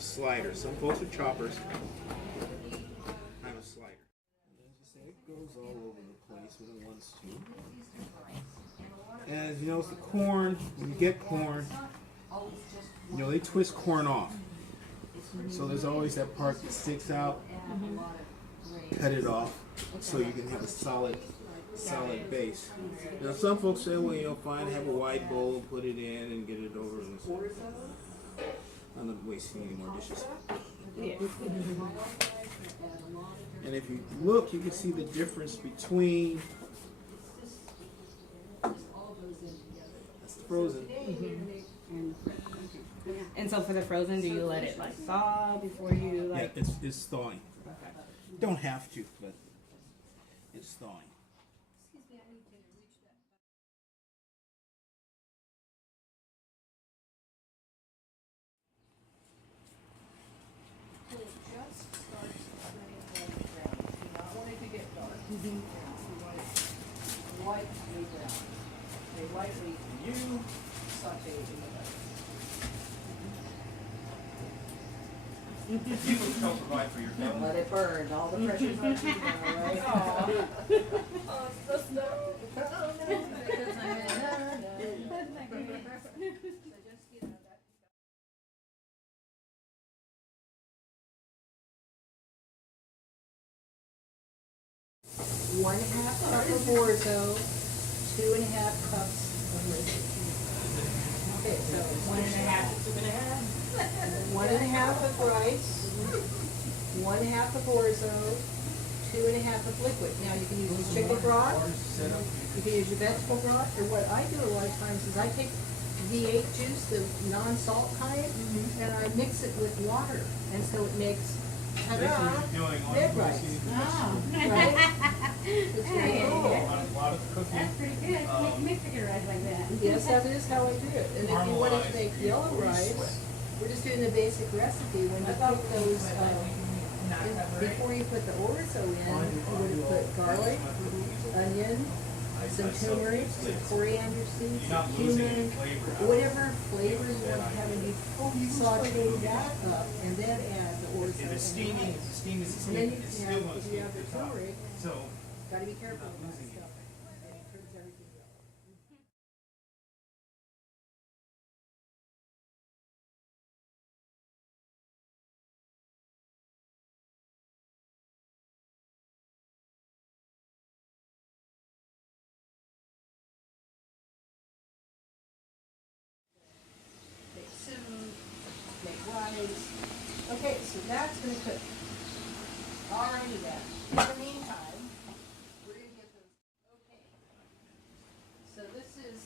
a slider. Some folks with choppers have a slider. And as you say, it goes all over the place when it wants to. And as you notice, the corn, when you get corn, you know, they twist corn off. So there's always that part that sticks out. Cut it off so you can have a solid base. Now some folks say, well, you know, fine, have a wide bowl, put it in, and get it over. I'm not wasting any more dishes. And if you look, you can see the difference between that's the frozen. And so for the frozen, do you let it like thaw before you like? Yeah, it's thawing. Okay. Don't have to, but it's thawing. Lightly brown. They lightly saute in the butter. You would help provide for your family. Let it burn. All the pressure's on you now, right? Oh, it's so snow. One half cup of orzo, 2.5 cups of liquid. Okay, so 1.5 to 2.5. 1.5 of rice, 1/2 of orzo, 2.5 of liquid. Now you can use your chicken broth, you can use your vegetable broth, or what I do a lot of times is I take V8 juice, the non-salt kind, and I mix it with water, and so it makes egg rice. Oh. Right? It's very cool. That's pretty good. Make figure rice like that. Yes, that is how I do it. And if you wanted to make yellow rice, we're just doing the basic recipe. When you cook those, before you put the orzo in, you would have put garlic, onion, some turmeric, some coriander seeds, some cumin, whatever flavor you want to have, and you saute that up, and then add the orzo. The steaming is And then steaming. you It's can still have, going if to you steam have the this up. turmeric, So gotta be careful with that stuff. It turns everything yellow. Make soup, make rice. Okay, so that's gonna cook. Alrighty then. In the meantime, we're gonna get those. Okay. So this is.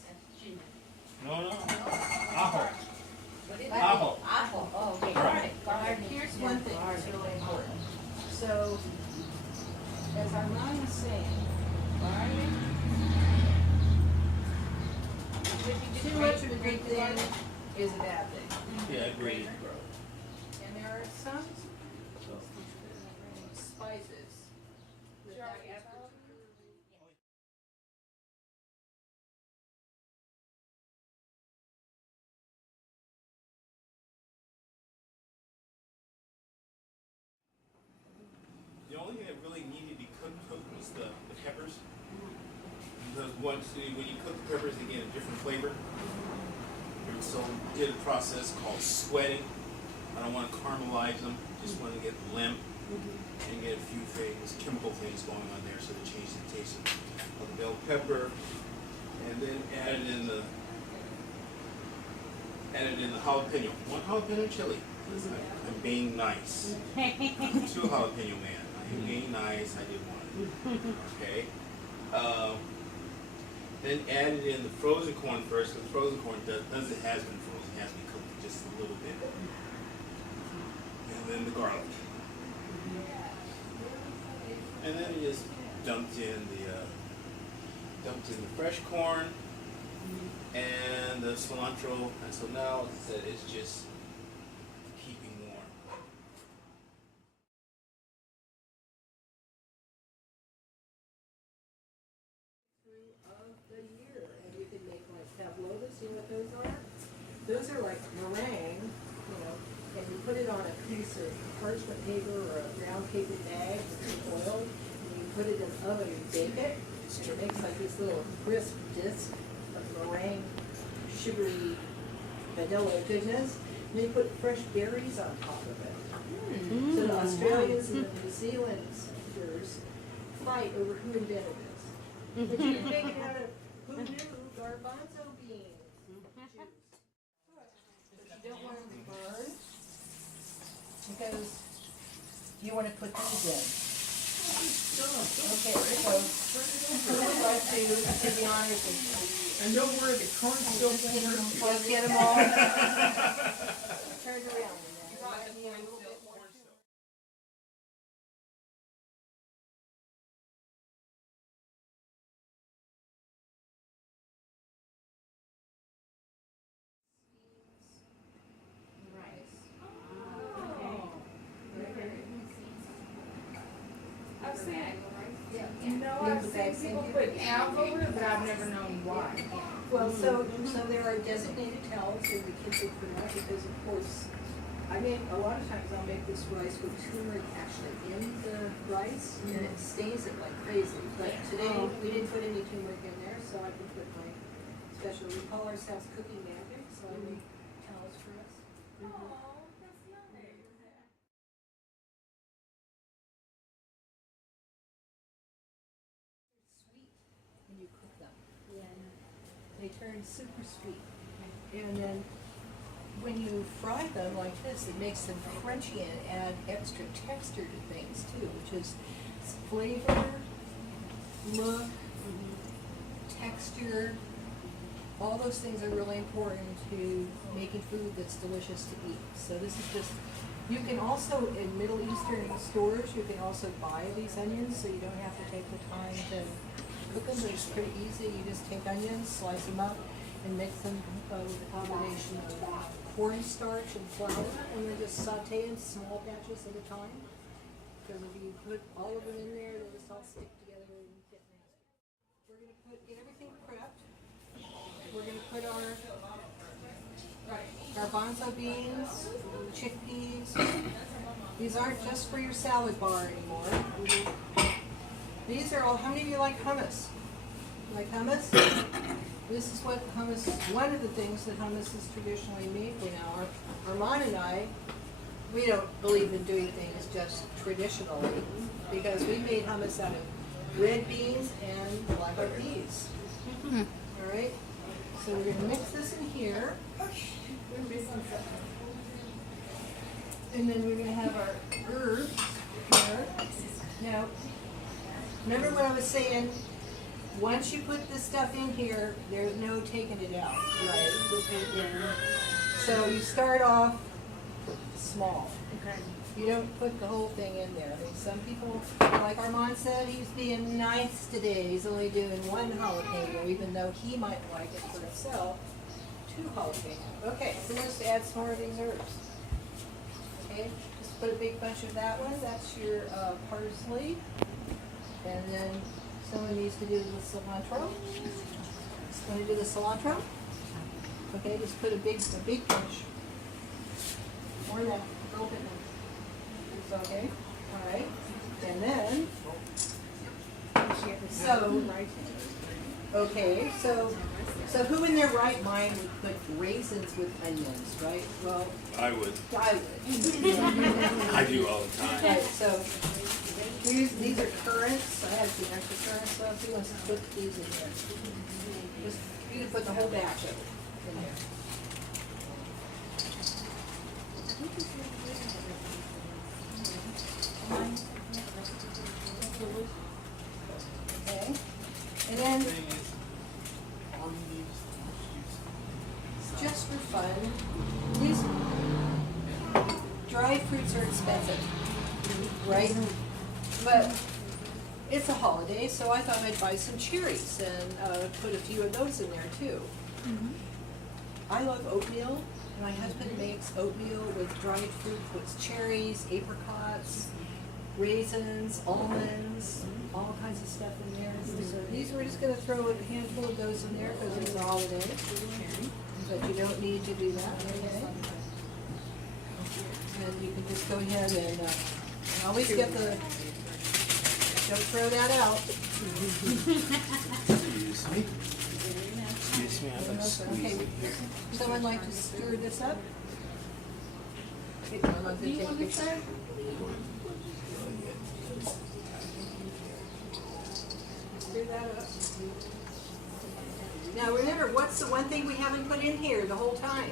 no. Ajo. Ajo. Ajo. Oh, okay. Right. Alright. Here's one thing that's really important. So, as Armand was saying, right? Too much of a good thing is a bad thing. Yeah, agreed. And there are some spices that after The only thing that really needed to be cooked was the peppers. Because once when you cook the peppers, they get a different flavor. And so we did a process called sweating. I don't want to caramelize them, just want to get limp and get a few things, chemical things going on there, so to change the taste of the bell pepper. And then added in the jalapeno. 1 jalapeno chili. I'm being nice. I'm 2 jalapeno man. I'm being nice. I did 1. Okay. Then added in the frozen corn first. The frozen corn has been frozen. It has been cooked just a little bit. And then the garlic. And then you just dumped in the fresh corn and the cilantro. And so now it's just keeping warm. of the year, and you can make like pavlovas. You know what those are? Those are like meringue, you know, and you put it on a piece of parchment paper or a brown paper bag with some oil, and you put it in the oven and bake it. And it makes like this little crisp disc of meringue, sugary vanilla goodness. And they put fresh berries on top of it. So the Australians and the New Zealanders fight over who invented this. But you can make it out of, who knew, garbanzo beans. Juice. But you don't want them to burn, because you want to put these in. Okay, so I'd like to be honest with you. And don't worry, the corn's still pouring. Let's get them all turned around. Let me a little bit more. I've seen people put towels over it, but I've never known why. Well, so there are designated towels that the kids will put on, because of course, I make, a lot of times I'll make this rice with turmeric actually in the rice, and it stains it like crazy. But today, we didn't put any turmeric in there, so I can put my special, we call ourselves cooking magic, so I make towels for us. Sweet when you cook them. They turn super sweet. And then when you fry them like this, it makes them crunchy and add extra texture to things too, which is flavor, look, texture. All those things are really important to making food that's delicious to eat. So this is just, you can also, in Middle Eastern stores, you can also buy these onions, so you don't have to take the time to cook them. It's pretty easy. You just take onions, slice them up, and mix them with a combination of cornstarch and flour, and then just saute in small batches at a time. Because if you put all of them in there, they just all stick together and get nasty. We're going to get everything prepped. We're going to put our garbanzo beans, chickpeas. These aren't just for your salad bar anymore. These are all, how many of you like hummus? You like hummus? This is what hummus, one of the things that hummus is traditionally made for now. Armand and I, we don't believe in doing things just traditionally, because we made hummus out of red beans and black peas. All right? So we're going to mix this in here. And then we're going to have our herbs here. Now, remember what I was saying? Once you put this stuff in here, there's no taking it out, right? So you start off small. Okay. You don't put the whole thing in there. I mean, some people, like Armand said, he's being nice today. He's only doing 1 jalapeno, even though he might like it for himself. 2 jalapenos. Okay, so let's add some more of these herbs. Okay, just put a big bunch of that one. That's your parsley. And then someone needs to do the cilantro. Just going to do the cilantro. Okay, just put a big bunch. More than a little bit more. It's okay. All right. And then, so who in their right mind would put raisins with onions, right? Well, I would. I would. I do all the time. Okay, so these are currants. I have some extra currants, so if you want to put these in there. Just, you can put the whole batch of it in there. Okay, and then just for fun, these dried fruits are expensive, right? But it's a holiday, so I thought I'd buy some cherries and put a few of those in there too. I love oatmeal. My husband makes oatmeal with dried fruit, puts cherries, apricots, raisins, almonds, all kinds of stuff in there. So these, we're just going to throw a handful of those in there because it's a holiday. But you don't need to do that. And you can just go ahead and always get the, don't throw that out. Excuse me. Excuse me, I'm gonna squeeze Okay, it here. someone like to stir this up? Do you want me to start? Stir that up. Now remember, what's the one thing we haven't put in here the whole time?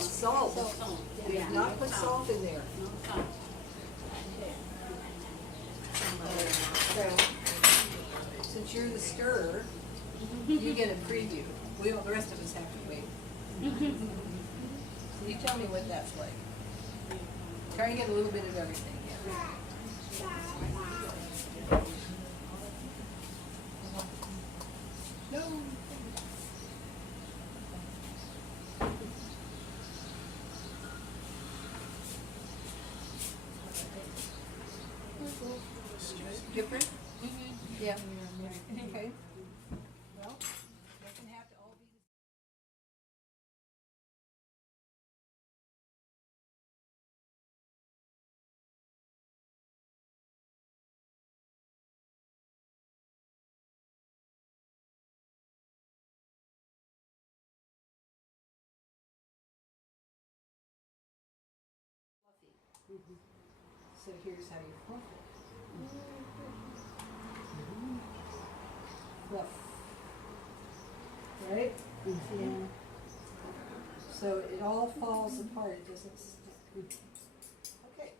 Salt. We have not put salt in there. So, since you're the stirrer, you get a preview. We all, the rest of us have to wait. So you tell me what that's like. Try to get a little bit of everything here. No. Different? Yeah. Okay. Well, doesn't have to all be. So here's how you fluff it. Fluff. Right? Yeah. So it all falls apart, it doesn't stick. Okay.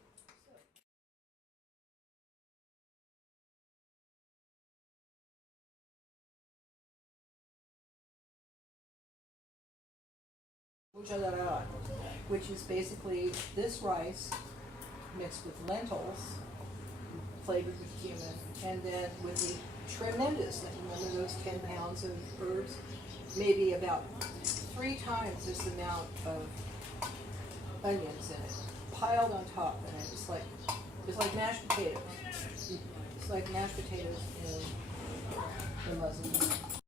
Which is basically this rice mixed with lentils, flavored with cumin, and then with the tremendous, remember those 10 pounds of herbs, maybe about 3 times this amount of onions in it, piled on top, and it's like mashed potatoes. It's like mashed potatoes in the Muslim.